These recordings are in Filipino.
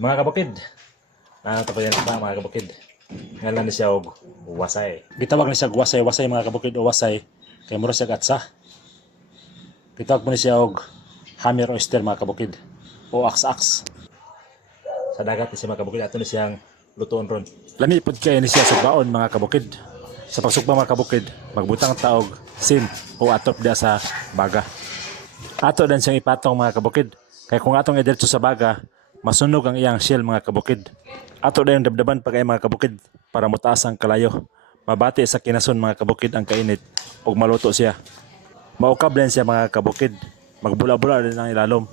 Mga kabukid, nakatapayan pa mga kabukid. Ngalan ni siya og wasay. Gitawag ni siya og wasay mga kabukid o wasay kay mura siya gatsa. Gitawag mo ni siya og hammer oyster mga kabukid o aks-aks. Sa dagat ni siya mga kabukid ato ni siyang lutuon ron. Lami pud kay ni siya sugbaon mga kabukid. Sa pagsugba mga kabukid, magbutang taog sim o atop dia sa baga. Ato dan siyang ipatong mga kabukid. Kaya kung atong idiretso sa baga, masunog ang iyang shell mga kabukid. Ato na yung dabdaban pag ay mga kabukid para mutaas ang kalayo. Mabati sa kinason mga kabukid ang kainit ug maluto siya. Maukab din siya mga kabukid. Magbula-bula din ang ilalom.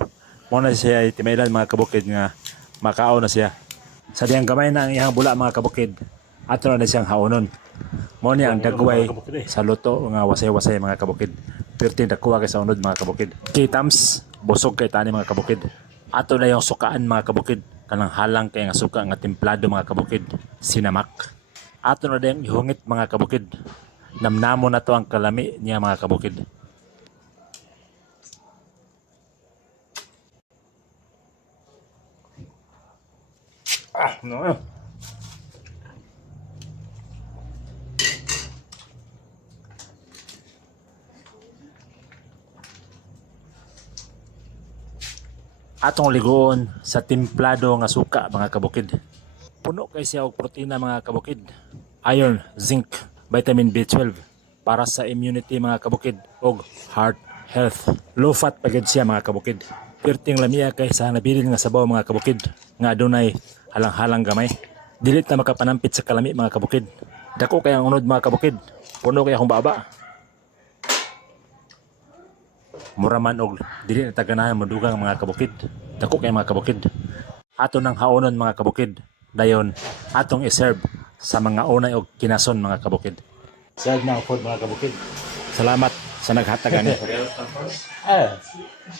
Muna siya timailan mga kabukid nga makao na siya. Sa diyang gamay na ang iyang bula mga kabukid, ato na siyang haonon. Mo ni ang dagway sa luto nga wasay-wasay mga kabukid. Perting dakuha kay sa unod mga kabukid. Kitams, busog kay tani mga kabukid. Ato na yung sukaan mga kabukid. Kanang halang kay nga suka nga templado mga kabukid. Sinamak. Ato na din ihungit mga kabukid. Namnamo na to ang kalami niya mga kabukid. No. Atong ligoon sa templado nga suka mga kabukid. Puno kay siya og protina mga kabukid. Iron, zinc, vitamin B12 para sa immunity mga kabukid og heart health. Low fat pagid siya mga kabukid. Perting lamia kay sa nabilin nga sabaw mga kabukid nga adunay halang-halang gamay. Dili ta makapanampit sa kalami mga kabukid. Dako kay ang unod mga kabukid. Puno kay akong baba. Muraman og dili na taganahan madugang mga kabukid. Dako kay mga kabukid. Ato nang haonon mga kabukid. Dayon atong iserve sa mga unay og kinason mga kabukid. Serve na ang food mga kabukid. Salamat sa naghatag ani.